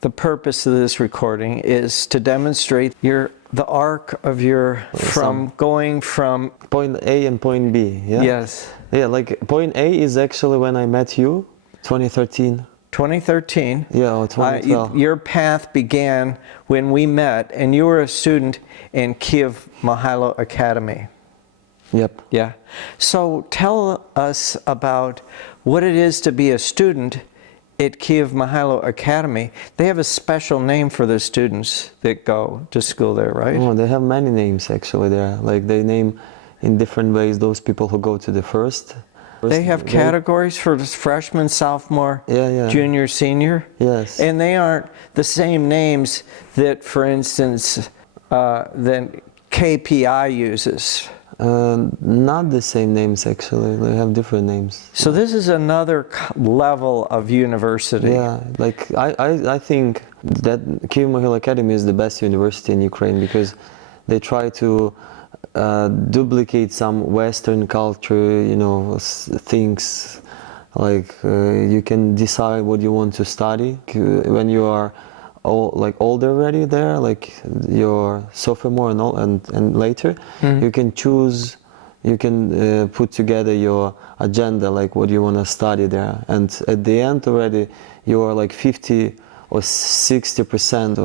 the purpose of this recording is to demonstrate the arc of your going from point A and point B. Yeah. Yes. Yeah, like point A is actually when I met you, 2013. 2013. Yeah, or 2012. Your path began when we met, and you were a student in Kyiv-Mahylo Academy. Yep. Yeah. So tell us about what it is to be a student at Kyiv-Mahylo Academy. They have a special name for the students that go to school there, right? Oh, they have many names actually there. Like they name in different ways those people who go to the first. They have categories for freshman, sophomore, junior, senior. Yes. And they aren't the same names that, for instance, that KPI uses. Not the same names actually. They have different names. So this is another level of university. Yeah, like I think that Kyiv-Mahylo Academy is the best university in Ukraine because they try to duplicate some Western culture, you know, things like you can decide what you want to study when you are older already there, like your sophomore and later. You can choose, you can put together your agenda, like what you want to study there, and at the end already you are like 50 or 60%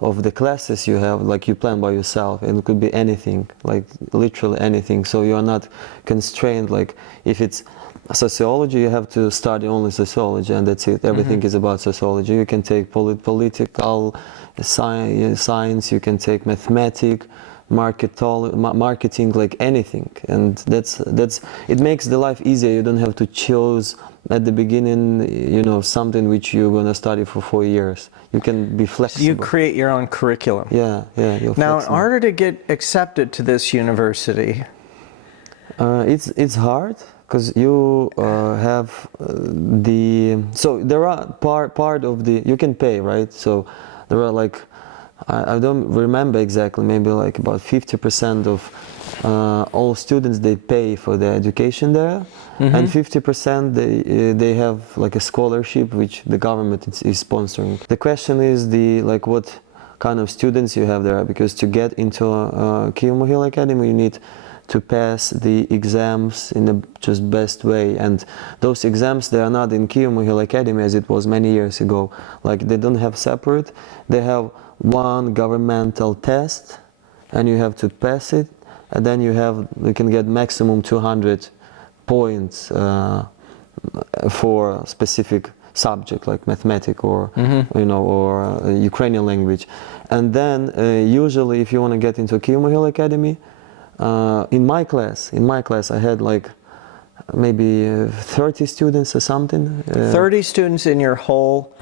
of the classes you have, like you plan by yourself, and it could be anything, like literally anything. So you are not constrained, like if it's sociology, you have to study only sociology and that's it. Everything is about sociology. You can take political science, you can take mathematics, marketing, like anything. And that's it makes the life easier. You don't have to choose at the beginning, you know, something which you're going to study for 4 years. You can be flexible. You create your own curriculum. Yeah. You're now, flexible. in order to get accepted to this university, it's hard because you have so there are part of the, you can pay, right? So there are like, I don't remember exactly, maybe like about 50% of all students, they pay for their education there, and 50% they have like a scholarship which the government is sponsoring. The question is what kind of students you have there, because to get into Kyiv-Mahylo Academy you need to pass the exams in the just best way, and those exams, they are not in Kyiv-Mahylo Academy as it was many years ago. Like they don't have separate, they have one governmental test and you have to pass it, and then you can get maximum 200 points for a specific subject like mathematics or you know, or Ukrainian language. And then usually if you want to get into Kyiv-Mahylo Academy, in my class I had like maybe 30 students or something. 30 students in your whole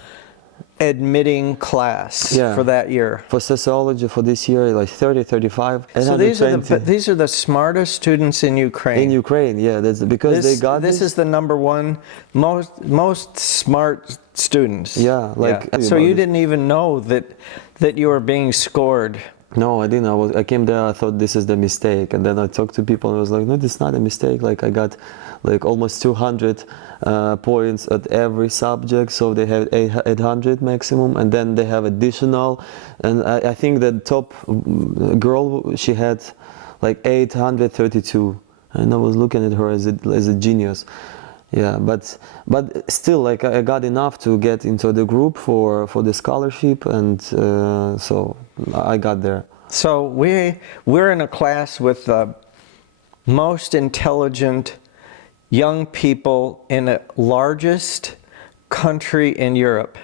admitting class for that year. For sociology for this year, like 30, 35. So these are the smartest students in Ukraine. In Ukraine, yeah, that's because they got this is the number one most smart students. Yeah, like so you didn't even know that you were being scored. No, I didn't. I came there, I thought this is the mistake, and then I talked to people and I was like, no, this is not a mistake. Like I got like almost 200 points at every subject, so they have 800 maximum, and then they have additional, and I think the top girl, she had like 832, and I was looking at her as a genius. Yeah, but still, like I got enough to get into the group for the scholarship, and so I got there. So we're in a class with the most intelligent young people in the largest country in Europe,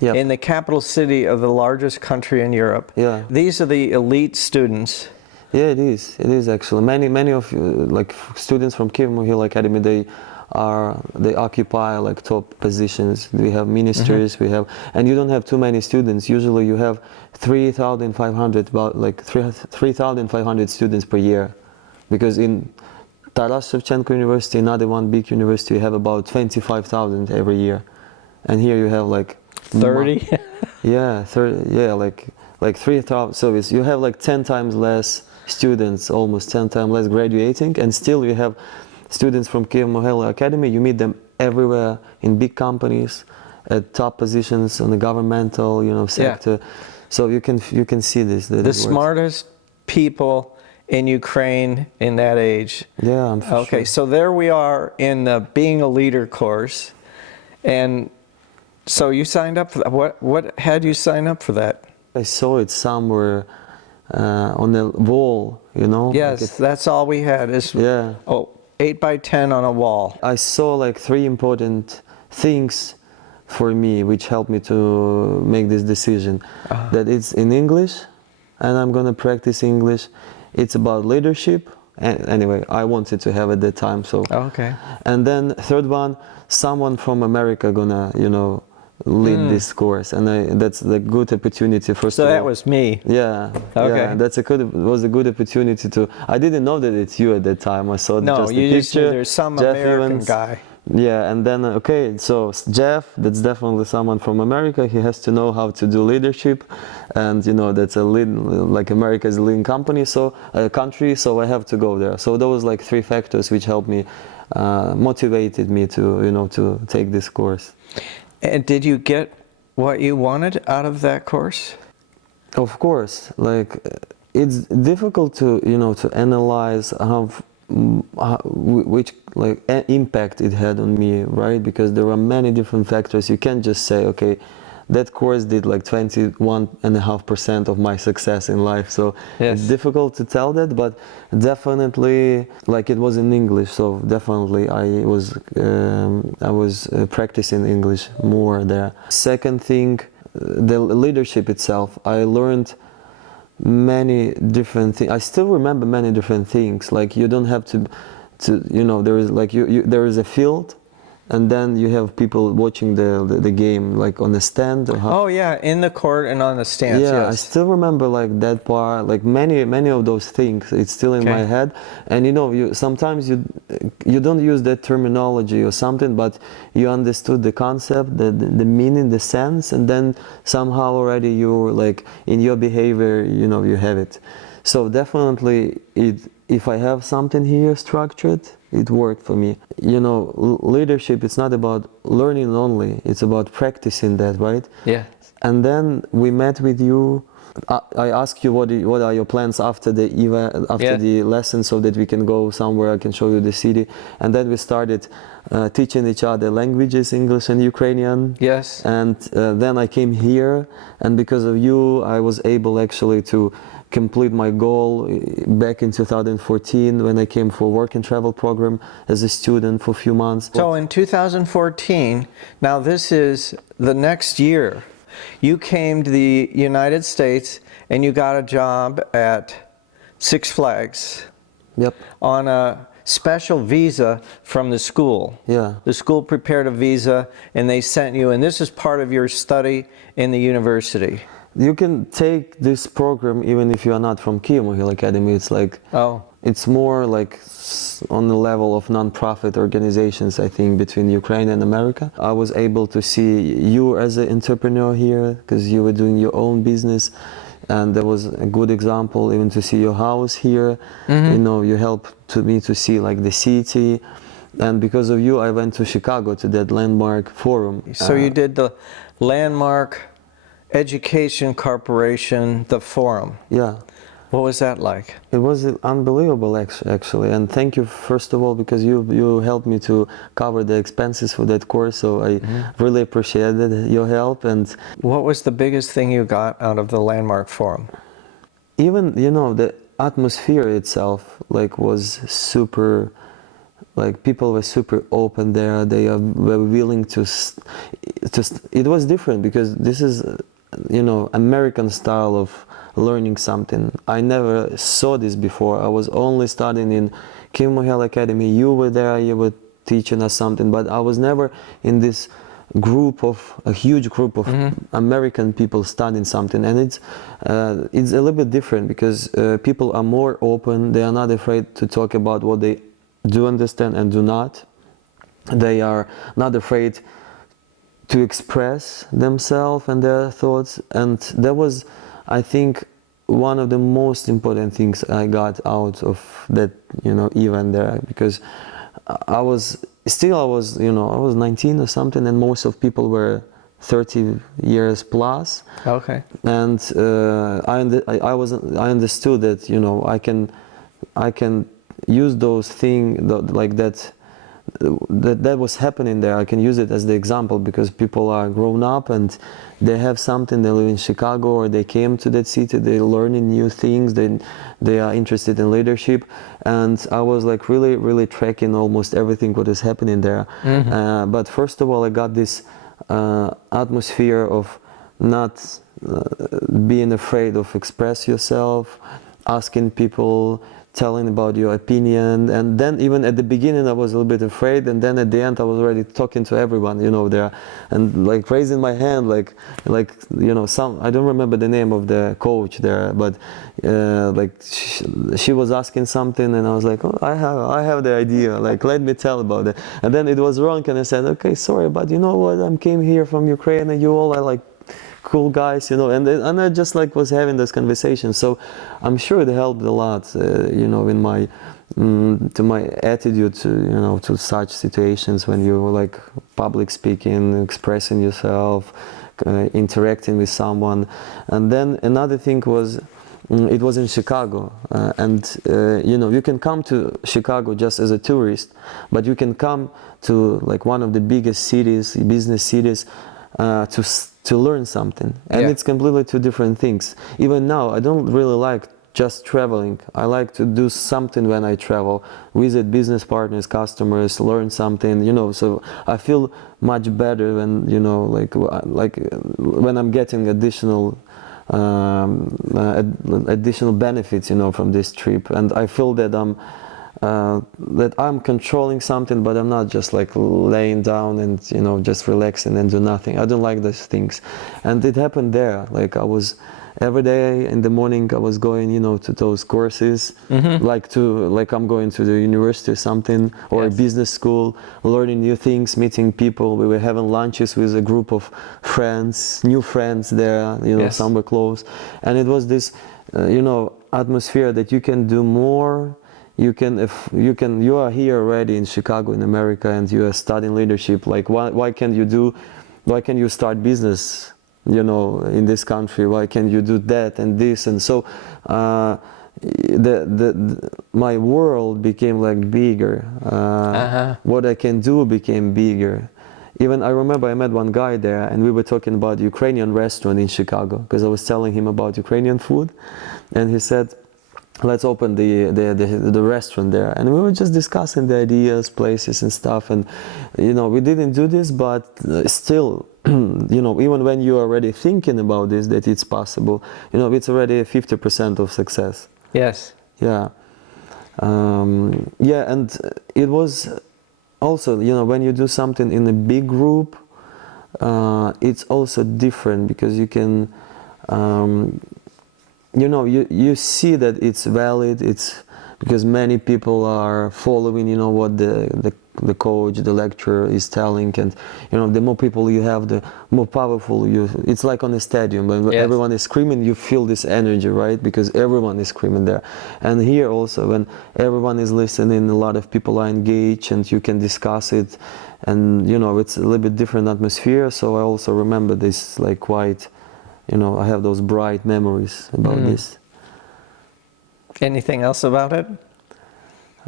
in the capital city of the largest country in Europe. Yeah, these are the elite students. Yeah, it is. It is actually many of like students from Kyiv-Mahylo Academy, they occupy like top positions. We have ministers, we have, and you don't have too many students. Usually you have 3,500, about like 3,500 students per year, because in Taras Shevchenko University, another one big university, you have about 25,000 every year, and here you have like 30. Yeah, 30. Yeah, like 3,000. So you have like 10 times less students, almost 10 times less graduating, and still you have students from Kyiv-Mahylo Academy. You meet them everywhere in big companies, at top positions on the governmental, sector. So you can see this. That The it works. smartest people in Ukraine in that age. Yeah, I'm for Okay, sure. so there we are in the Being a Leader course. And so you signed up for that. What had you sign up for that? I saw it somewhere on the wall, Yes, that's all we had is Yeah. 8 by 10 on a wall. I saw like 3 important things for me which helped me to make this decision. That it's in English and I'm gonna practice English. It's about leadership. And anyway, I wanted to have at that time. So Okay. and then third one, someone from America gonna lead this course, and that's the good opportunity. First So of all, that was me. yeah, Okay. yeah, was a good opportunity to. I didn't know that it's you at that time. I saw No, just you the just knew picture. there's some Jeff American Evans. guy. Yeah, and then okay, so Jeff, that's definitely someone from America. He has to know how to do leadership, and that's a lead, like America's leading company, so country. So I have to go there. So those like 3 factors which helped me, motivated me to to take this course. And did you get what you wanted out of that course? Of course, like it's difficult to to analyze which like impact it had on me, right? Because there are many different factors. You can't just say, okay, that course did like 21.5% of my success in life. So Yes. it's difficult to tell that, but definitely, like it was in English, so definitely I was practicing English more there. Second thing, the leadership itself. I learned many different things. I still remember many different things. Like you don't have to there is like there is a field, and then you have people watching the game like on the stand. Oh yeah, in the court and on the stands. Yeah, Yes. I still remember like that part, like many of those things. It's still in my head, and you sometimes you don't use that terminology or something, but you understood the concept, the meaning, the sense, and then somehow already you're like in your behavior, you have it. So definitely, if I have something here structured, it worked for me. Leadership, it's not about learning only, it's about practicing that, right? Yeah. And then we met with you. I asked you what are your plans after the event, after the lesson, so that we can go somewhere. I can show you the city. And then we started teaching each other languages, English and Ukrainian. Yes. And then I came here, and because of you, I was able actually to complete my goal back in 2014 when I came for work and travel program as a student for a few months. So in 2014, now this is the next year, you came to the United States and you got a job at Six Flags. Yep. On a special visa from the school. Yeah. The school prepared a visa and they sent you, and this is part of your study in the university. You can take this program even if you are not from Kyiv-Mahylo Academy. It's like, it's more like on the level of non-profit organizations, I think, between Ukraine and America. I was able to see you as an entrepreneur here because you were doing your own business, and there was a good example even to see your house here. You helped me to see like the city, and because of you I went to Chicago to that landmark forum. So you did the Landmark Education Corporation, the forum. Yeah. What was that like? It was unbelievable actually, and thank you first of all because you helped me to cover the expenses for that course, so I really appreciated your help. And what was the biggest thing you got out of the Landmark Forum? Even the atmosphere itself was super, like people were super open there. They were willing to it was different because this is American style of learning something. I never saw this before. I was only studying in Kyiv-Mahylo Academy. You were there, you were teaching us something, but I was never in this a huge group of American people studying something. And it's a little bit different because people are more open. They are not afraid to talk about what they do understand and do not. They are not afraid to express themselves and their thoughts. And that was, I think, one of the most important things I got out of that event there, because I was 19 or something, and most of people were 30 years plus. Okay. And I understood that, you know, I can use those things like that was happening there. I can use it as the example because people are grown up and they have something. They live in Chicago or they came to that city. They're learning new things. They are interested in leadership, and I was like really tracking almost everything what is happening there. But first of all, I got this atmosphere of not being afraid of express yourself, asking people, telling about your opinion. And then even at the beginning I was a little bit afraid, and then at the end I was already talking to everyone, you know, there, and like raising my hand, like you know, some, I don't remember the name of the coach there, but like she was asking something and I was like, oh, I have the idea, like let me tell about it. And then it was wrong and I said, okay, sorry, but you know what, I came here from Ukraine and you all are like cool guys, you know, and I just like was having this conversation. So I'm sure it helped a lot, you know, in my to my attitude to, you know, to such situations when you like public speaking, expressing yourself, interacting with someone. And then another thing was, it was in Chicago, and you know, you can come to Chicago just as a tourist, but you can come to like one of the biggest cities, business cities, to learn something, and Yeah. it's completely two different things. Even now, I don't really like just traveling. I like to do something when I travel, visit business partners, customers, learn something, you know. So I feel much better when, you know, like when I'm getting additional benefits, you know, from this trip, and I feel that I'm controlling something, but I'm not just like laying down and, you know, just relaxing and do nothing. I don't like those things. And it happened there. Like I was every day in the morning I was going, you know, to those courses, like I'm going to the university or something, or a business school, learning new things, meeting people. We were having lunches with a group of friends, new friends there, you know, somewhere close. And it was this, you know, atmosphere that you can do more. You are here already in Chicago, in America, and you are studying leadership. Like, why can't you start business, you know, in this country? Why can't you do that and this? And so, my world became like bigger. What I can do became bigger. Even I remember I met one guy there, and we were talking about Ukrainian restaurant in Chicago, because I was telling him about Ukrainian food, and he said, let's open the restaurant there. And we were just discussing the ideas, places and stuff. And, you know, we didn't do this, but still, you know, even when you're already thinking about this, that it's possible, you know, it's already 50% of success. Yes. Yeah. Yeah, and it was also, you know, when you do something in a big group, it's also different, because you can, you know, you see that it's valid. It's because many people are following, you know, what the coach, the lecturer is telling, and, you know, the more people you have, the more powerful you. It's like on a stadium when everyone is screaming, you feel this energy, right? Because everyone is screaming there. And here also, when everyone is listening, a lot of people are engaged, and you can discuss it, and, you know, it's a little bit different atmosphere. So I also remember this, like, quite. You know, I have those bright memories about this. Anything else about it?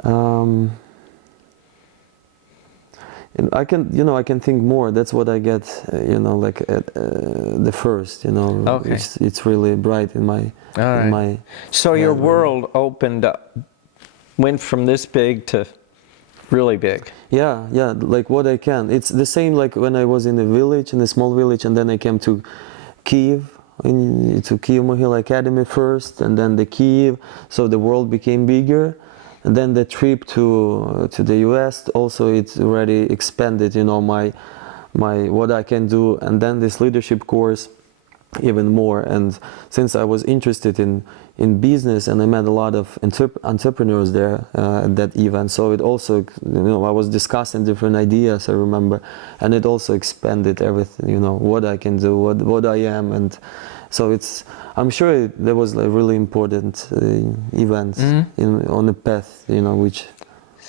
And I can think more. That's what I get, you know, like at the first, you know. Okay. It's really bright in my. In my so your world opened up, went from this big to really big. Yeah, like what I can. It's the same like when I was in a small village, and then I came to Kyiv, to Kyiv-Mahylo Academy first, and then the Kyiv, so the world became bigger. And then the trip to the US, also it's already expanded, you know, my what I can do, and then this leadership course even more. And since I was interested in business, and I met a lot of entrepreneurs there at that event, so it also, you know, I was discussing different ideas, I remember, and it also expanded everything, you know, what I can do, what I am. And so I'm sure there was a really important events on the path, you know, which.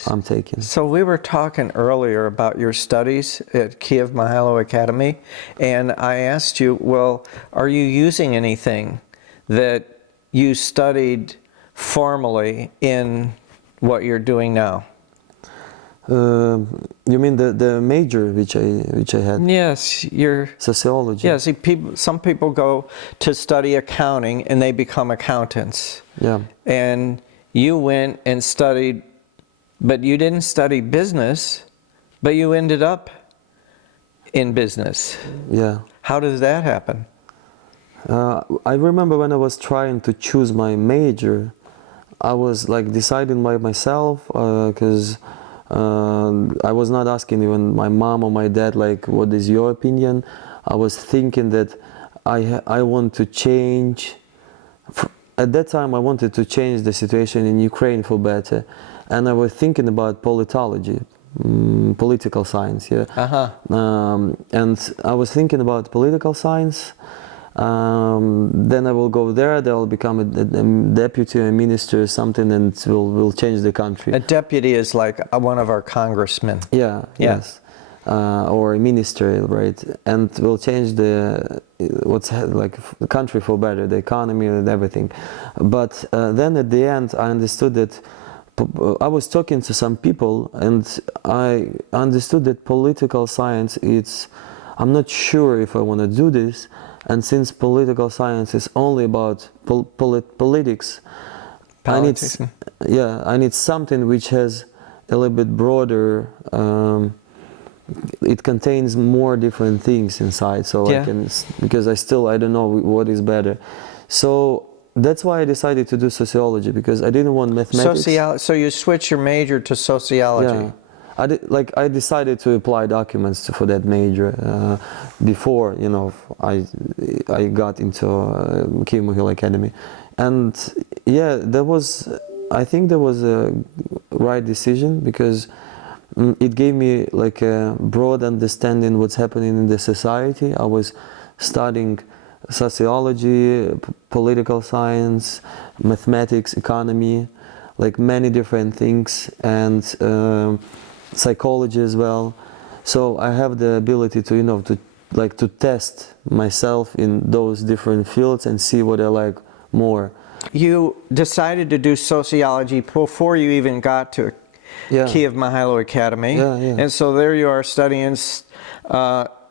I'm taking. So we were talking earlier about your studies at Kyiv-Mahylo Academy, and I asked you, well, are you using anything that you studied formally in what you're doing now? You mean the major which I had? Yes, you're. Sociology. Yeah, see, some people go to study accounting and they become accountants. Yeah. And you went and studied, but you didn't study business, but you ended up in business. Yeah. How does that happen? I remember when I was trying to choose my major, I was like deciding by myself because I was not asking even my mom or my dad like, what is your opinion? I was thinking that I want to change. At that time, I wanted to change the situation in Ukraine for better, and I was thinking about politology, political science. Yeah. And I was thinking about political science. Then I will go there. They will become a deputy, a minister, or something, and will change the country. A deputy is like one of our congressmen. Yeah. Yes. Or a minister, right? And will change the the country for better, the economy and everything. But then at the end, I understood that I was talking to some people, and I understood that political science. I'm not sure if I want to do this. And since political science is only about politics, I need something which has a little bit broader. It contains more different things inside, so I can, because I don't know what is better. So that's why I decided to do sociology, because I didn't want mathematics. So you switch your major to sociology. Yeah. I decided to apply documents for that major before, I got into Kyiv-Mahylo Academy, and yeah, I think there was a right decision, because it gave me like a broad understanding what's happening in the society. I was studying sociology, political science, mathematics, economy, like many different things, and psychology as well. So I have the ability to test myself in those different fields and see what I like more. You decided to do sociology before you even got to Kyiv-Mahylo Academy. And so there you are studying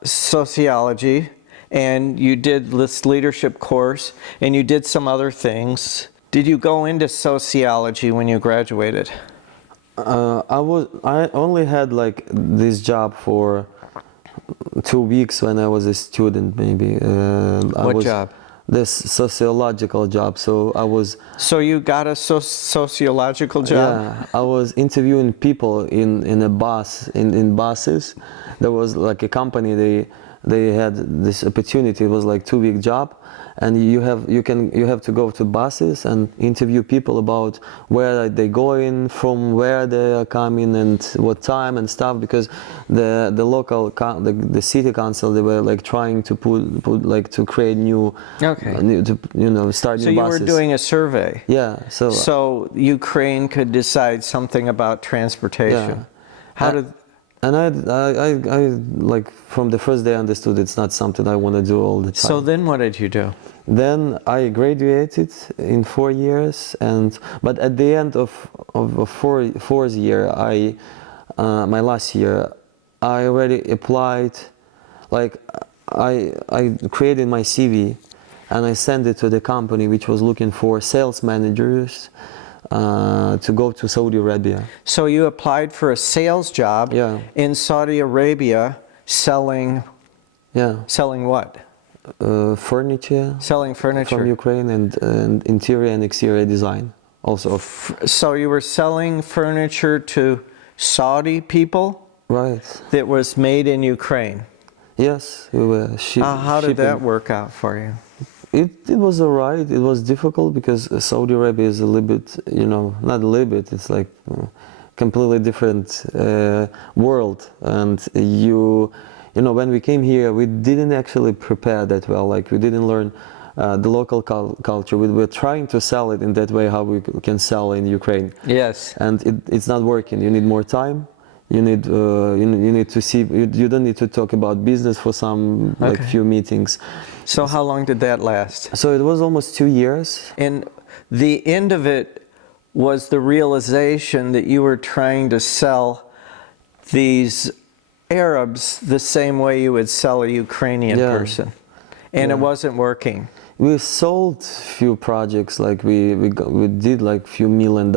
sociology, and you did this leadership course, and you did some other things. Did you go into sociology when you graduated? I only had like this job for 2 weeks when I was a student, maybe. What job? This sociological job. So I was. So you got a sociological job? Yeah, I was interviewing people in a bus, in buses. There was like a company. They had this opportunity. It was like 2-week job, and you have to go to buses and interview people about where they're going, from where they are coming, and what time and stuff. Because the local the city council, they were like trying to to create new, start new buses. So you were doing a survey. Yeah. So Ukraine could decide something about transportation. Yeah. How did? And I like from the first day I understood it's not something I want to do all the time. So then what did you do? Then I graduated in 4 years, but at the end of fourth year, my last year, I already applied. Like I created my CV, and I sent it to the company which was looking for sales managers to go to Saudi Arabia. So you applied for a sales job in Saudi Arabia, selling what? Furniture. Selling furniture from Ukraine, and interior and exterior design also. So you were selling furniture to Saudi people? Right. That was made in Ukraine? Yes, we were how did that work out for you? It was alright. It was difficult because Saudi Arabia is a little bit, not a little bit, it's like completely different world. And when we came here, we didn't actually prepare that well. Like we didn't learn the local culture. We're trying to sell it in that way how we can sell in Ukraine. Yes. And it's not working. You need more time. You need you need to see. You don't need to talk about business for some like Okay. few meetings. So how long did that last? So it was almost 2 years. And the end of it was the realization that you were trying to sell these Arabs the same way you would sell a Ukrainian Yeah. person. And it wasn't working. We sold few projects, like we did like few $1 million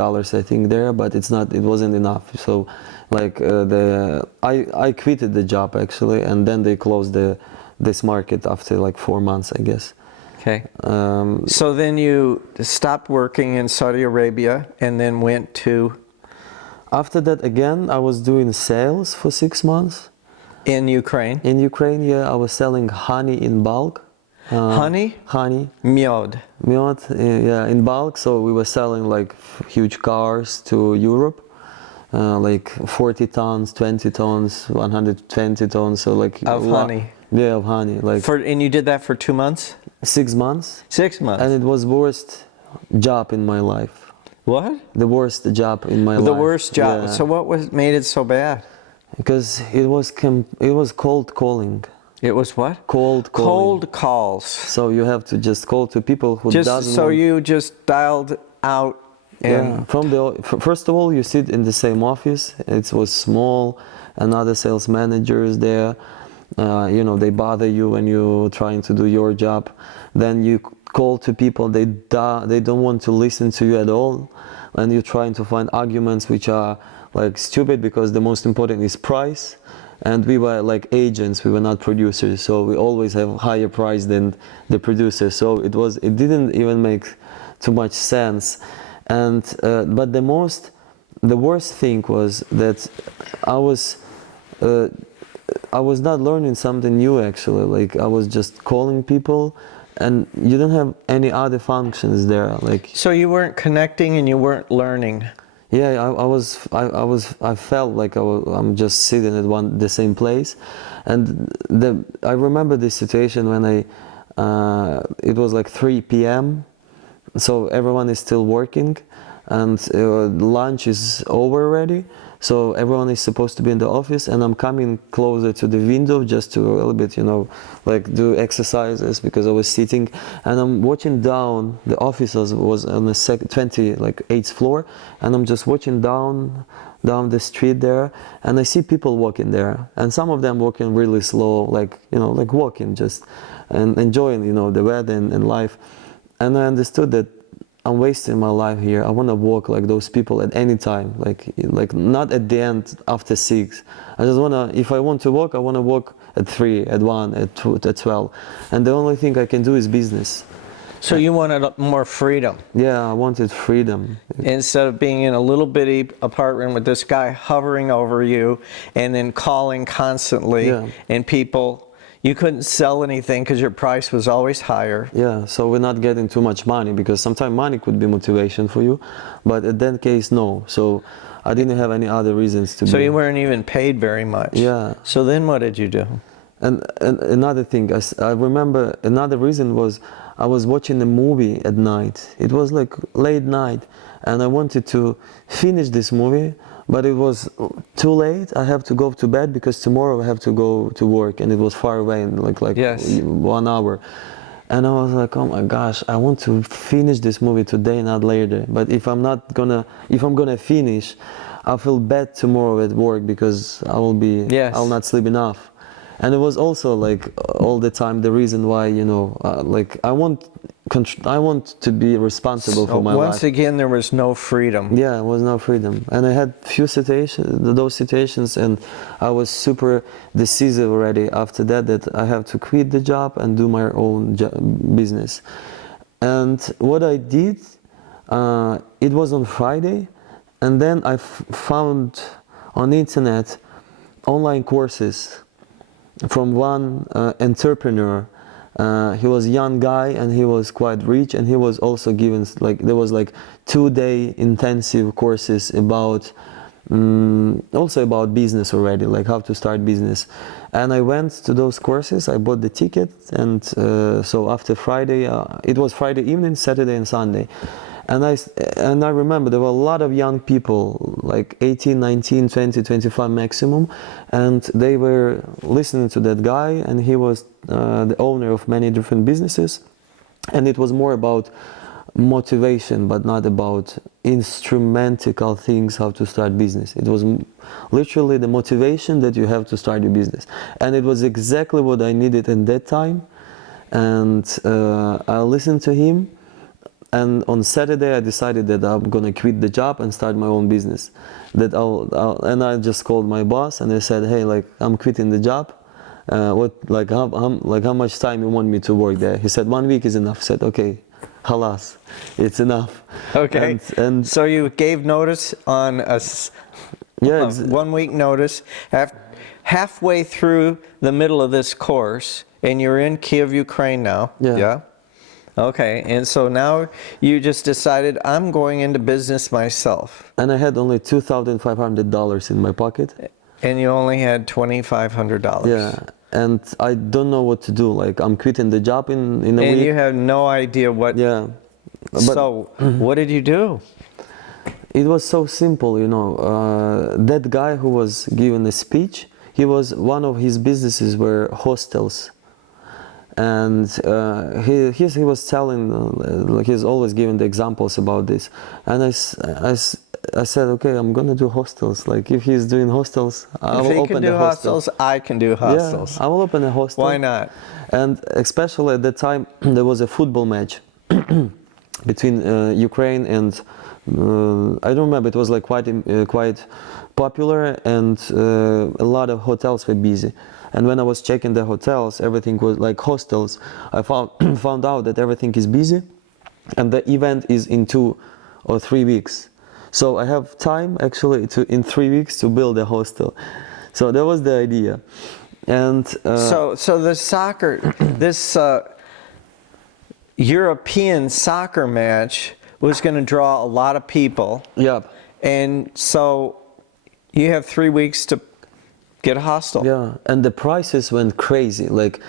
I think there, but it wasn't enough. So like I quitted the job actually, and then they closed this market after like 4 months, I guess. Okay. So then you stopped working in Saudi Arabia and then went to After that again, I was doing sales for 6 months. in Ukraine. In Ukraine, yeah, I was selling honey in bulk. Honey? Honey. Miod. Mjot, yeah, in bulk. So we were selling like huge cars to Europe, like 40 tons, 20 tons, 120 tons. So like Of honey. Yeah, of honey. Like And you did that for 2 months? 6 months. 6 months. And it was worst job in my life. What? The worst job in my life. The worst job. Yeah. So what made it so bad? Because it was cold calling. It was what? Cold calling. Cold calls. So you have to just call to people who Just doesn't so want, you just dialed out and yeah. First of all, you sit in the same office. It was small, and other sales managers there. You know, they bother you when you're trying to do your job. Then you call to people, they don't want to listen to you at all, and you're trying to find arguments which are like stupid, because the most important is price. And we were like agents, we were not producers, so we always have higher price than the producer. So it didn't even make too much sense. And but the worst thing was that I was not learning something new actually. Like I was just calling people, and you don't have any other functions there. Like so you weren't connecting and you weren't learning. yeah, I felt like I'm just sitting at the same place, and I remember this situation when it was like 3 p.m. so everyone is still working, and lunch is over already. So everyone is supposed to be in the office, and I'm coming closer to the window just to a little bit, you know, like do exercises, because I was sitting, and I'm watching down. The office was on the 28th floor, and I'm just watching down the street there, and I see people walking there, and some of them walking really slow, like, you know, like walking just and enjoying, you know, the weather and life. And I understood that I'm wasting my life here. I want to walk like those people at any time, like not at the end after 6. I just want to, if I want to walk, I want to walk at 3, at 1, at 2, at 12. And the only thing I can do is business. So you wanted more freedom. Yeah, I wanted freedom. Instead of being in a little bitty apartment with this guy hovering over you and then calling constantly, Yeah. and people, you couldn't sell anything because your price was always higher. Yeah, so we're not getting too much money, because sometimes money could be motivation for you, but in that case, no. So I didn't have any other reasons to be. So you weren't even paid very much. Yeah. So then what did you do? And another thing, I remember another reason was I was watching a movie at night. It was like late night, and I wanted to finish this movie, but it was too late. I have to go to bed because tomorrow I have to go to work, and it was far away, in like Yes. 1 hour. And I was like, oh my gosh, I want to finish this movie today, not later. But if I'm gonna finish, I feel bad tomorrow at work, because Yes. I'll not sleep enough. And it was also like all the time the reason why, you know, like I want to be responsible for my life. Once again, there was no freedom. Yeah, it was no freedom. And I had those situations, and I was super decisive already after that I have to quit the job and do my own business. And what I did, it was on Friday, and then I found on internet online courses from one entrepreneur. He was a young guy, and he was quite rich, and he was also given there was 2-day intensive courses about also about business already, like how to start business. And I went to those courses, I bought the ticket, and so after Friday, it was Friday evening, Saturday and Sunday. And I remember there were a lot of young people, like 18, 19, 20, 25 maximum, and they were listening to that guy, and he was the owner of many different businesses. And it was more about motivation, but not about instrumental things, how to start business. It was literally the motivation that you have to start your business. And it was exactly what I needed in that time. And I listened to him. And on Saturday, I decided that I'm gonna quit the job and start my own business. And I just called my boss and I said, hey, like I'm quitting the job. How much time you want me to work there? He said 1 week is enough. I said, okay, halas, it's enough. Okay. And so you gave notice on a 1 week notice. Halfway through the middle of this course, and you're in Kyiv, Ukraine now. Yeah. Okay, and so now you just decided, I'm going into business myself. And I had only $2,500 in my pocket. And you only had $2,500. Yeah, and I don't know what to do. Like, I'm quitting the job in a week. And you have no idea what... Yeah. So, what did you do? It was so simple, you know. That guy who was giving a speech, one of his businesses were hostels. And he was telling, like he's always giving the examples about this. And I said, okay, I'm gonna do hostels. Like if he's doing hostels, I will open the hostel. If he can do hostels, I can do hostels. Yeah, I will open a hostel. Why not? And especially at that time, there was a football match between Ukraine and I don't remember. It was like quite popular, and a lot of hotels were busy. And when I was checking the hotels, everything was like hostels. I found out that everything is busy, and the event is in 2 or 3 weeks. So I have time actually in 3 weeks to build a hostel. So that was the idea. And so the soccer, this European soccer match was going to draw a lot of people. Yep. And so you have 3 weeks to get a hostel. Yeah, and the prices went crazy. Like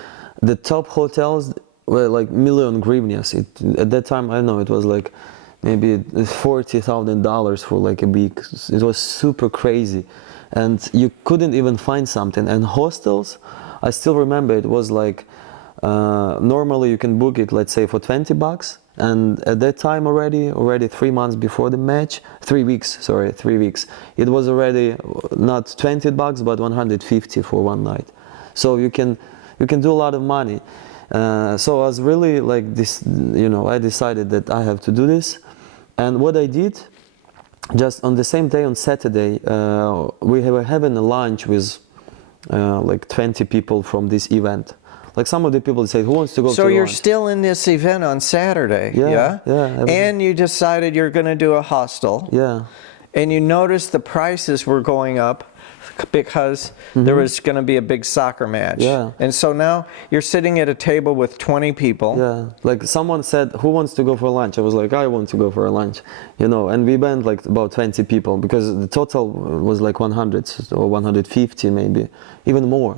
the top hotels were like million hryvnias. At that time, I don't know, it was like maybe $40,000 for like a week. It was super crazy, and you couldn't even find something. And hostels, I still remember it was like normally you can book it, let's say, for $20. And at that time already 3 months before the match, 3 weeks, sorry, 3 weeks, it was already not $20 but 150 for one night. So you can do a lot of money. So I was really like this, you know, I decided that I have to do this. And what I did, just on the same day, on Saturday, we were having a lunch with like 20 people from this event. Like some of the people say, who wants to go to So you're lunch? still in this event on Saturday, yeah? And you decided you're going to do a hostel. Yeah. And you noticed the prices were going up because there was going to be a big soccer match. Yeah. And so now you're sitting at a table with 20 people. Yeah. Like someone said, who wants to go for lunch? I was like, I want to go for a lunch, you know. And we went like about 20 people because the total was like 100 or 150 maybe, even more.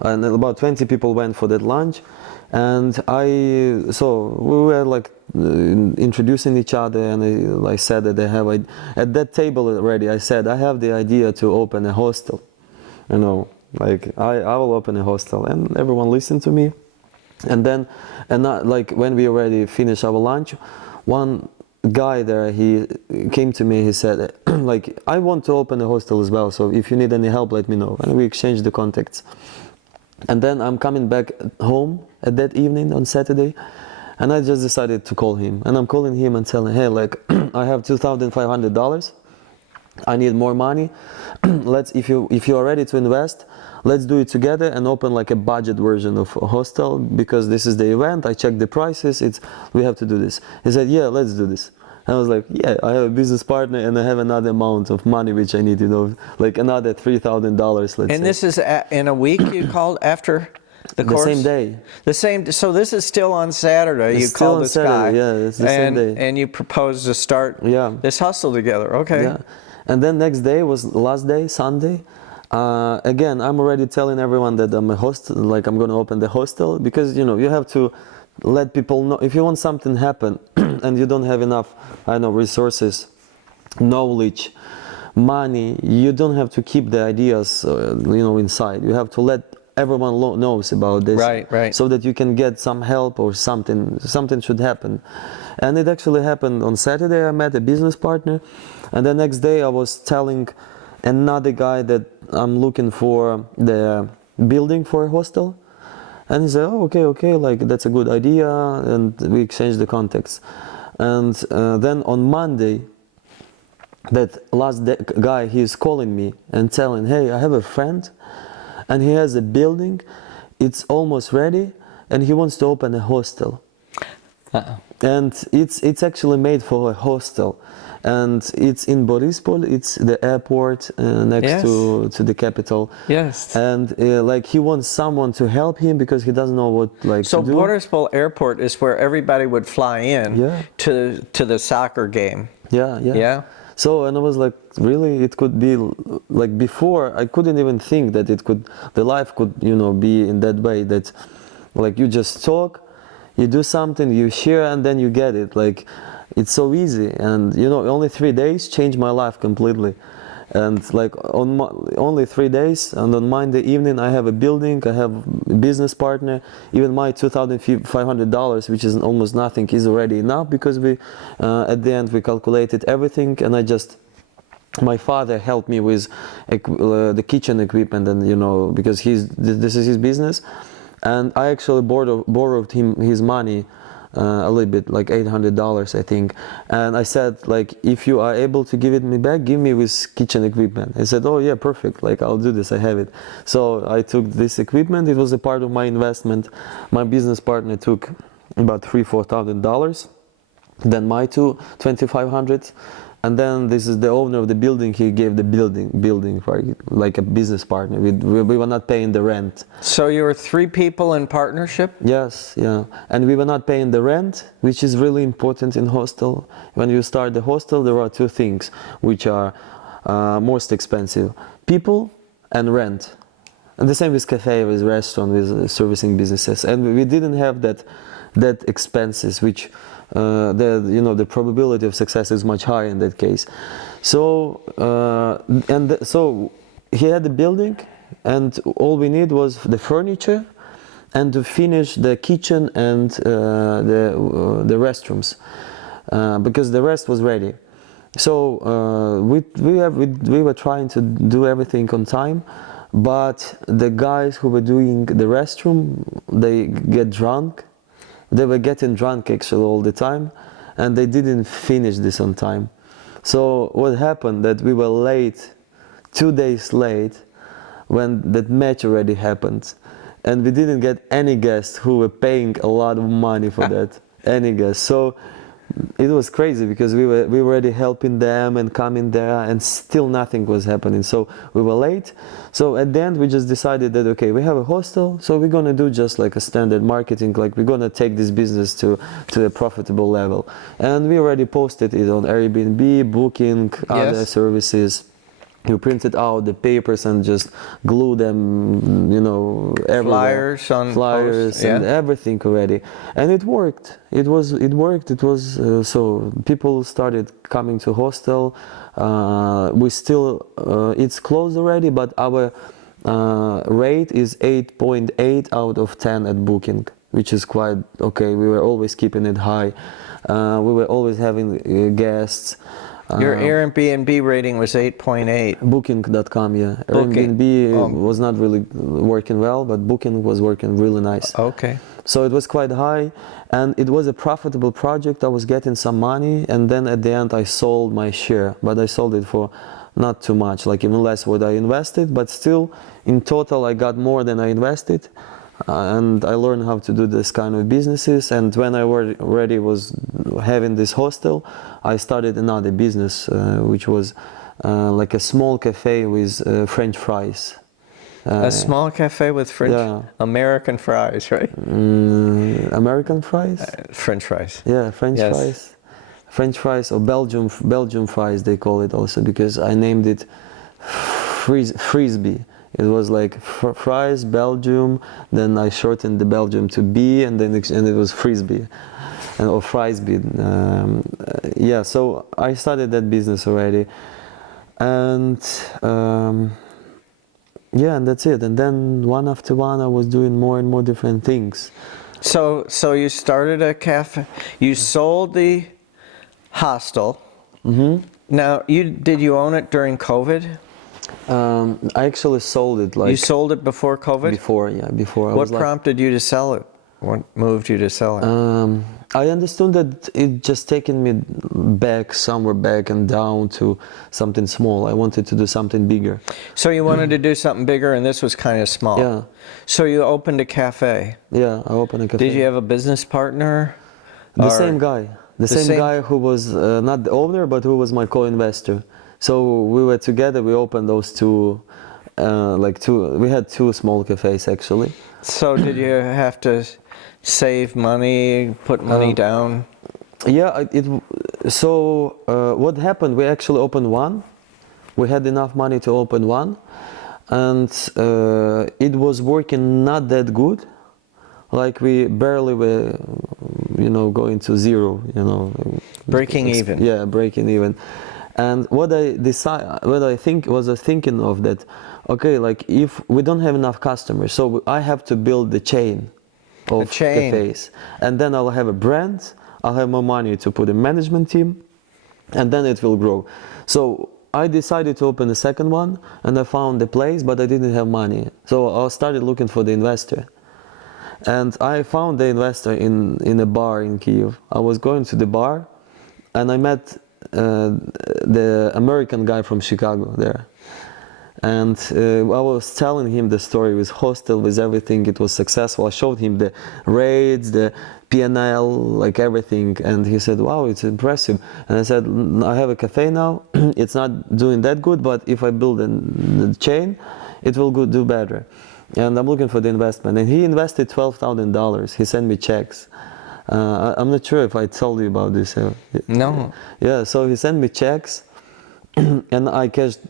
And about 20 people went for that lunch, and so we were like introducing each other, and I said that at that table already, I said I have the idea to open a hostel, you know, like I will open a hostel, and everyone listened to me. And then, like when we already finished our lunch, one guy there, he came to me, he said, like, I want to open a hostel as well, so if you need any help, let me know. And we exchanged the contacts. And then I'm coming back home at that evening on Saturday, and I just decided to call him. And I'm calling him and telling, hey, like, I have $2,500. I need more money. If you are ready to invest, let's do it together and open like a budget version of a hostel, because this is the event. I checked the prices. We have to do this. He said, yeah, let's do this. I was like, yeah, I have a business partner and I have another amount of money which I need, you know, like another $3,000, let's say. And this is in a week you called after the course? The same day. So this is still on Saturday. It's you still called on this Saturday, guy. yeah, it's the same day. And you proposed to start this hustle together. Okay. Yeah. And then next day was last day, Sunday. Again, I'm already telling everyone that I'm a host, like I'm going to open the hostel, because you know you have to let people know if you want something happen and you don't have enough, I know, resources, knowledge, money. You don't have to keep the ideas, inside. You have to let everyone knows about this, Right. so that you can get some help or something. Something should happen, and it actually happened on Saturday. I met a business partner, and the next day I was telling another guy that I'm looking for the building for a hostel, and he said, "Oh, okay, like that's a good idea," and we exchanged the contacts, and then on Monday, that last guy, he's calling me and telling, "Hey, I have a friend and he has a building, it's almost ready, and he wants to open a hostel." And it's actually made for a hostel, and it's in Borispol. It's the airport next Yes. to the capital. Yes. And like he wants someone to help him because he doesn't know what So to do. Borispol Airport is where everybody would fly in Yeah. to the soccer game. Yeah. Yeah? So, and I was like, really, it could be like before. I couldn't even think that the life could, be in that way. That, like, you just talk, you do something, you share, and then you get it. Like, it's so easy. And only 3 days changed my life completely. And like only 3 days, and on Monday evening I have a building, I have a business partner. Even my $2,500, which is almost nothing, is already enough, because we at the end we calculated everything, and my father helped me with the kitchen equipment, and because this is his business, and I actually borrowed him his money. A little bit, like $800, I think. And I said, like, if you are able to give it me back, give me with kitchen equipment. He said, oh yeah, perfect, like I'll do this, I have it. So I took this equipment, it was a part of my investment. My business partner took about $3,000-4,000, then my $2,500, and then this is the owner of the building, he gave the building for like a business partner. We were not paying the rent. So you were 3 people in partnership? Yes, yeah. And we were not paying the rent, which is really important in hostel. When you start the hostel, there are 2 things which are most expensive: people and rent. And the same with cafe, with restaurant, with servicing businesses. And we didn't have that expenses, which the probability of success is much higher in that case. So so he had the building, and all we need was the furniture and to finish the kitchen and the restrooms, because the rest was ready. So we were trying to do everything on time, but the guys who were doing the restroom, they get drunk. They were getting drunk actually all the time, and they didn't finish this on time. So what happened, that we were late, 2 days late, when that match already happened, and we didn't get any guests who were paying a lot of money for that, any guests. So it was crazy, because we were already helping them and coming there, and still nothing was happening. So we were late. So at the end we just decided that, okay, we have a hostel, so we're gonna do just like a standard marketing, like we're gonna take this business to a profitable level. And we already posted it on Airbnb, Booking, other services. We printed out the papers and just glue them, everywhere. Flyers and everything already, and it worked. It worked. It was so people started coming to hostel. We still it's closed already, but our rate is 8.8 out of 10 at Booking, which is quite okay. We were always keeping it high. We were always having guests. Your Airbnb rating was 8.8. Booking.com, yeah. Booking. Airbnb was not really working well, but Booking was working really nice. Okay. So it was quite high, and it was a profitable project. I was getting some money, and then at the end I sold my share, but I sold it for not too much, like even less what I invested, but still in total I got more than I invested. And I learned how to do this kind of businesses, and when I already was having this hostel, I started another business, which was like a small cafe with French fries. A small cafe with American fries, right? American fries? French fries. Yeah, French fries. French fries, or Belgium fries they call it also, because I named it Frisbee. It was like fries Belgium, then I shortened the Belgium to B, and then it was Frisbee, or Friesbee. Yeah, so I started that business already, and yeah, and that's it. And then one after one, I was doing more and more different things. So you started a cafe. You sold the hostel. Mm-hmm. Now, did you own it during COVID? I actually sold it like You sold it before COVID? before, yeah, before. I What was like, prompted you to sell it? What moved you to sell it? I understood that it just taken me somewhere back and down to something small. I wanted to do something bigger. So you wanted to do something bigger, and this was kind of small. Yeah. So you opened a cafe. Yeah, I opened a cafe. Did you have a business partner? The Or- same guy. The same guy who was not the owner, but who was my co-investor. So we were together. We opened those two. We had two small cafes actually. So did you have to save money, put money down? Yeah, what happened, we actually opened one. We had enough money to open one, and it was working not that good. Like we barely were, going to zero, Breaking even. Yeah, breaking even. And what I was thinking of that, okay, like if we don't have enough customers, so I have to build the chain of cafes, and then I'll have a brand, I'll have more money to put a management team, and then it will grow. So I decided to open a second one, and I found the place, but I didn't have money. So I started looking for the investor. And I found the investor in a bar in Kyiv. I was going to the bar, and I met the American guy from Chicago there. And I was telling him the story with hostel, with everything. It was successful. I showed him the rates, the P&L, like everything. And he said, wow, it's impressive. And I said, I have a cafe now. It's not doing that good, but if I build a chain, it will do better. And I'm looking for the investment. And he invested $12,000. He sent me checks. I'm not sure if I told you about this. No. Yeah, so he sent me checks. And I cashed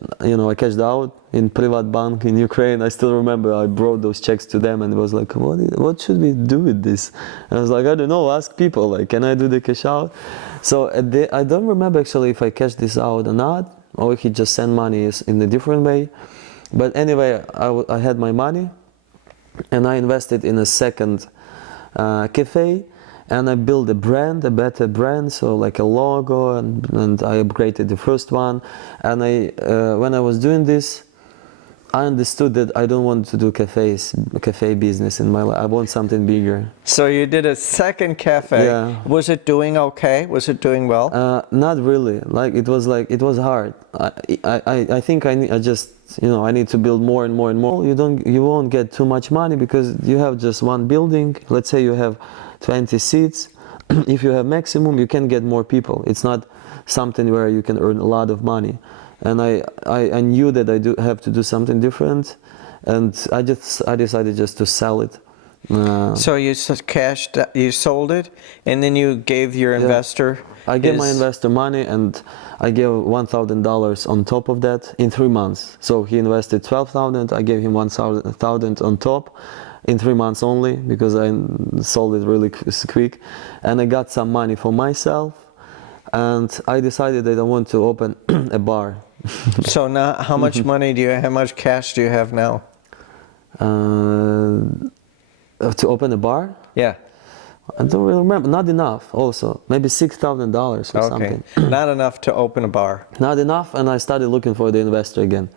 out in Privat Bank in Ukraine. I still remember I brought those checks to them, and it was like, what should we do with this? And I was like, I don't know, ask people, like, can I do the cash out? So I don't remember actually if I cashed this out or not, or he just sent money in a different way. But anyway, I had my money, and I invested in a second cafe. And I built a better brand, so like a logo, and I upgraded the first one. And when I was doing this, I understood that I don't want to do cafe business in my life. I want something bigger. So you did a second cafe. Yeah. Was it doing okay? Was it doing well? Not really. It was hard. I think I need to build more and more and more. You won't get too much money because you have just one building. Let's say you have 20 seats. If you have maximum, you can get more people. It's not something where you can earn a lot of money. And I knew that I have to do something different, and I decided just to sell it. So you sold it, and then you gave your investor. I gave my investor money, and I gave $1,000 on top of that in 3 months. So he invested $12,000. I gave him $1,000 on top. In 3 months only, because I sold it really quick, and I got some money for myself, and I decided that I want to open a bar. So now, how much money do you have? How much cash do you have now? To open a bar? Yeah. I don't really remember. Not enough. Also, maybe $6,000 or something. Not enough to open a bar. Not enough, and I started looking for the investor again.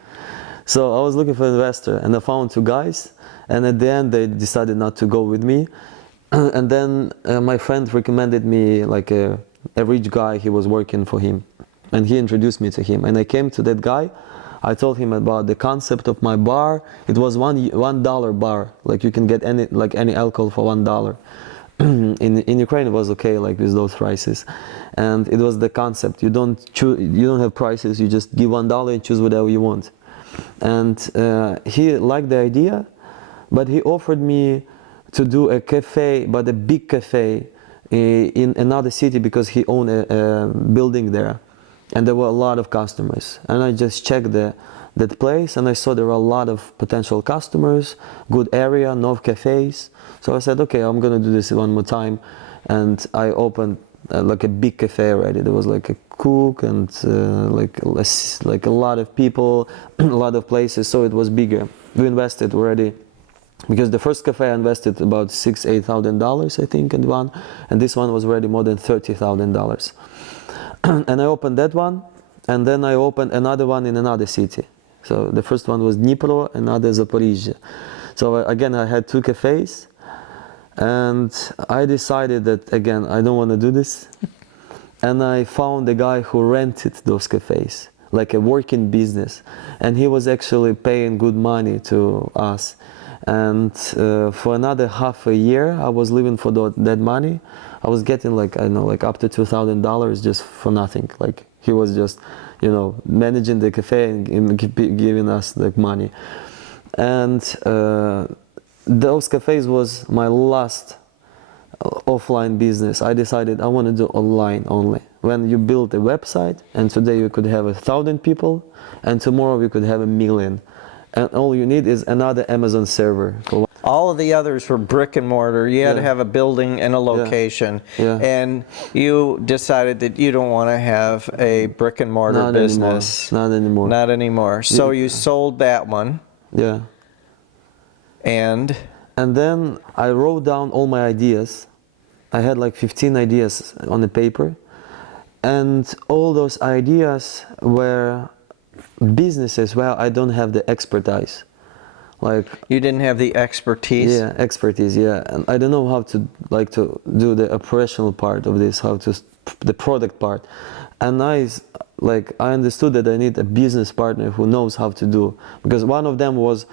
So I was looking for an investor, and I found 2 guys. And at the end, they decided not to go with me. And then my friend recommended me like a rich guy. He was working for him, and he introduced me to him. And I came to that guy. I told him about the concept of my bar. It was $1 bar. Like you can get any alcohol for $1. In Ukraine, it was okay, like with those prices. And it was the concept. You don't have prices. You just give $1 and choose whatever you want. And he liked the idea. But he offered me to do a cafe, but a big cafe in another city because he owned a building there, and there were a lot of customers. And I just checked that place, and I saw there were a lot of potential customers, good area, no cafes. So I said, okay, I'm gonna do this one more time, and I opened like a big cafe already. There was like a cook and like a lot of people, a lot of places. So it was bigger. We invested already. Because the first cafe I invested about $8,000, I think, in one, and this one was already more than $30,000. And I opened that one, and then I opened another one in another city. So the first one was Dnipro, another Zaporizhzhia. So again, I had 2 cafes, and I decided that again, I don't want to do this. And I found a guy who rented those cafes, like a working business, and he was actually paying good money to us. And for another half a year, I was living for that money. I was getting like, I don't know, like up to $2,000 just for nothing. Like he was just, managing the cafe and giving us like money. And those cafes was my last offline business. I decided I want to do online only. When you build a website, and today you could have 1,000 people, and tomorrow you could have 1 million. And all you need is another Amazon server. All of the others were brick and mortar. You had to have a building and a location. Yeah. And you decided that you don't want to have a brick and mortar business. Not anymore. Not anymore. So you sold that one. Yeah. And then I wrote down all my ideas. I had like 15 ideas on the paper. And all those ideas were businesses where I don't have the expertise. Like you didn't have the expertise? Yeah, expertise, yeah. And I don't know how to do the operational part of this, the product part. And I understood that I need a business partner who knows how to do. Because one of them was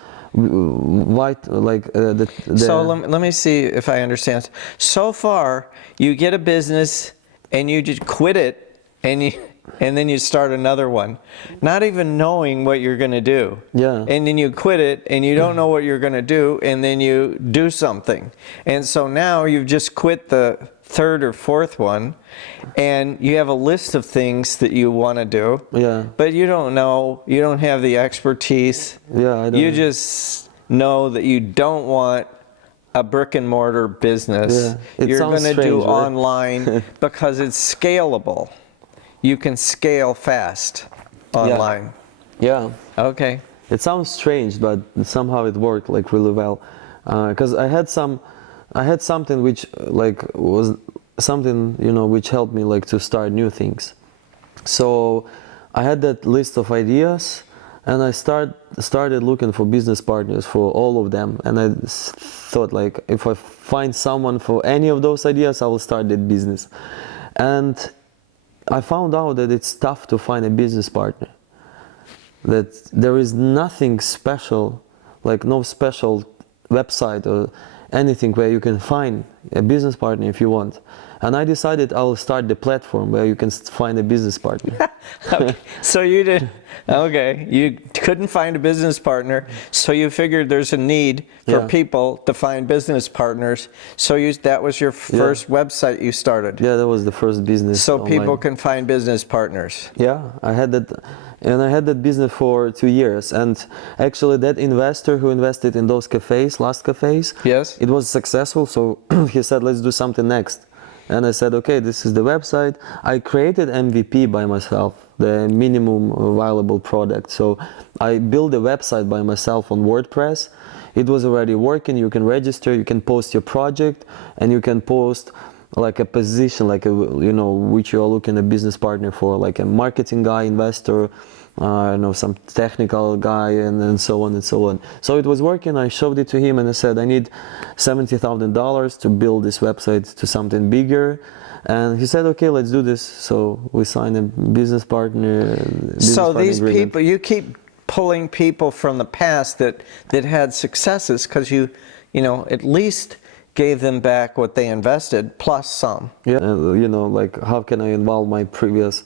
So let me see if I understand. So far, you get a business and you just quit it and then you start another one, not even knowing what you're going to do. Yeah. And then you quit it and you don't know what you're going to do, and then you do something. And so now you've just quit the 3rd or 4th one, and you have a list of things that you want to do. Yeah. But you don't know, you don't have the expertise. Yeah, I don't You know. just know that you don't want a brick and mortar business. Yeah. You're going to do strange, right? online because it's scalable. You can scale fast online. Yeah. Okay. It sounds strange, but somehow it worked like really well. Because I had something which was something which helped me to start new things. So I had that list of ideas, and I started looking for business partners for all of them. And I thought if I find someone for any of those ideas, I will start that business. And I found out that it's tough to find a business partner. That there is nothing special, no special website or anything where you can find a business partner if you want. And I decided I will start the platform where you can find a business partner. Okay. So you couldn't find a business partner, so you figured there's a need for people to find business partners. So that was your first website you started. Yeah, that was the first business. So online. people can find business partners. Yeah, I had that. And I had that business for 2 years. And actually that investor who invested in those last cafes, yes, it was successful. So he said, let's do something next. And I said, okay, this is the website. I created MVP by myself, the minimum viable product. So I built a website by myself on WordPress. It was already working. You can register, you can post your project, and you can post a position, which you are looking a business partner for, like a marketing guy, investor, some technical guy, and so on and so on. So it was working. I showed it to him and I said, I need $70,000 to build this website to something bigger. And he said, okay, let's do this. So we signed a business partner. So these people, you keep pulling people from the past that had successes because you at least gave them back what they invested plus some. Yeah, how can I involve my previous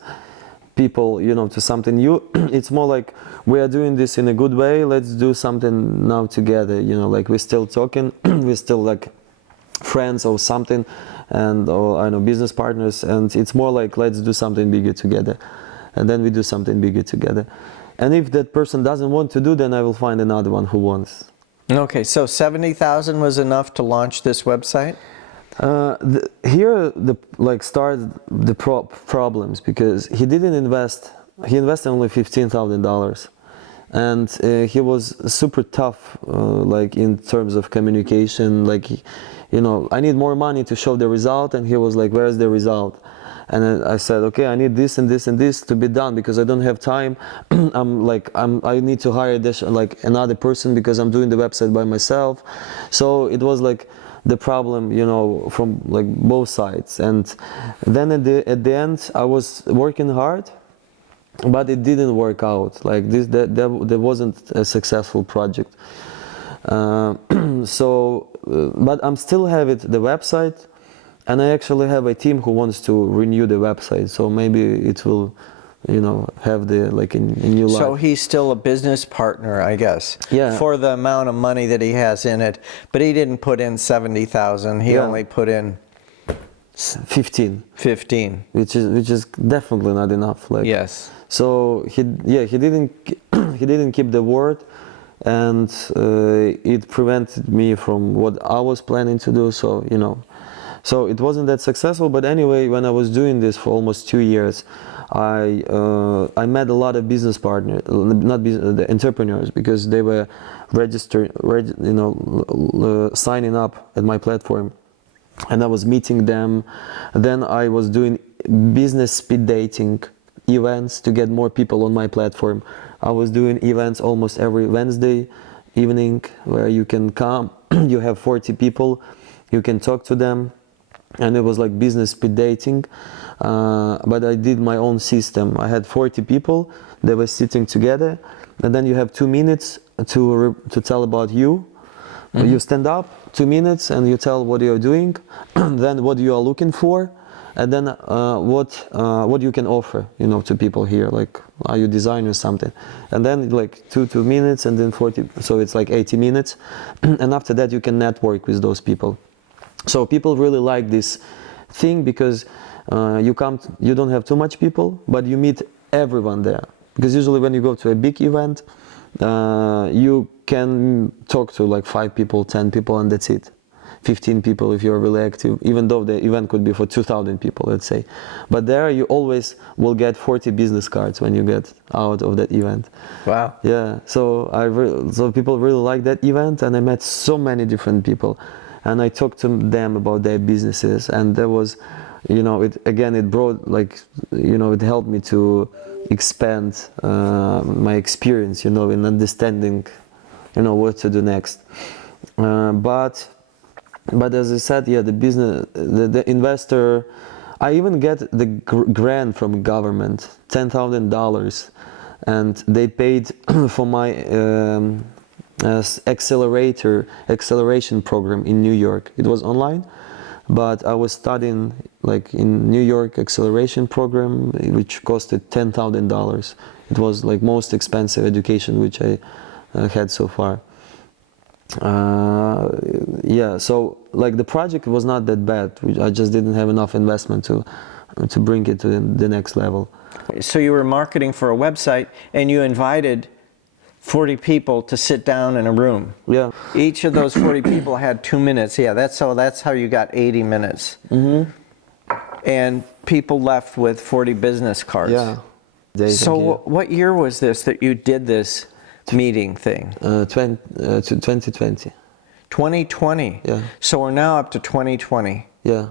people, to something new? It's more like we are doing this in a good way. Let's do something now together. We're still talking, we're still friends or something, and or I know business partners, and it's more like let's do something bigger together, and then we do something bigger together. And if that person doesn't want to do, then I will find another one who wants. Okay, so 70,000 was enough to launch this website? Here started the problems, because he didn't invest. He invested only $15,000, and he was super tough, like in terms of communication. Like, you know, I need more money to show the result, and he was like, "Where's the result?" And then I said, "Okay, I need this and this and this to be done because I don't have time. I need to hire this another person because I'm doing the website by myself." So it was like the problem, you know, from like both sides. And then at the end, I was working hard, but it didn't work out. Like this, there wasn't a successful project. But I'm still have the website. And I actually have a team who wants to renew the website, so maybe it will, you know, have a new life. So he's still a business partner, I guess, Yeah. for the amount of money that he has in it. But he didn't put in 70,000. He Yeah. only put in 15, 15. which is definitely not enough. Like, Yes. so he didn't he didn't keep the word, and it prevented me from what I was planning to do. So, you know. So it wasn't that successful, but anyway, when I was doing this for almost 2 years, I met a lot of business partners, the entrepreneurs, because they were signing up at my platform, and I was meeting them. Then I was doing business speed dating events to get more people on my platform. I was doing events almost every Wednesday evening where you can come, you have 40 people, you can talk to them. And it was like business speed dating, but I did my own system. I had 40 people, they were sitting together, and then you have 2 minutes to tell about you. Mm-hmm. You stand up 2 minutes and you tell what you're doing, then what you are looking for, and then what you can offer, you know, to people here. Like, are you designing or something? And then like 2 minutes, and then 40. So it's like 80 minutes, and after that you can network with those people. So people really like this thing because you don't have too much people, but you meet everyone there. Because usually when you go to a big event, you can talk to like 5 people, 10 people, and that's it. 15 people if you're really active, even though the event could be for 2,000 people, let's say. But there you always will get 40 business cards when you get out of that event. Wow. Yeah, so people really like that event, and I met so many different people. And I talked to them about their businesses, and there was, you know, it brought it helped me to expand my experience, you know, in understanding, you know, what to do next. But as I said, yeah, the investor, I even get the grant from government, $10,000, and they paid for my acceleration program in New York. It was online, but I was studying like in New York acceleration program, which costed $10,000. It was like most expensive education which I had so far. Yeah, so like the project was not that bad. I just didn't have enough investment to bring it to the next level. So you were marketing for a website, and you invited 40 people to sit down in a room. Yeah. Each of those 40 people had 2 minutes. Yeah, that's how you got 80 minutes. Mm-hmm. And people left with 40 business cards. Yeah. So what year was this that you did this meeting thing? 2020. 2020. Yeah. So we're now up to 2020. Yeah.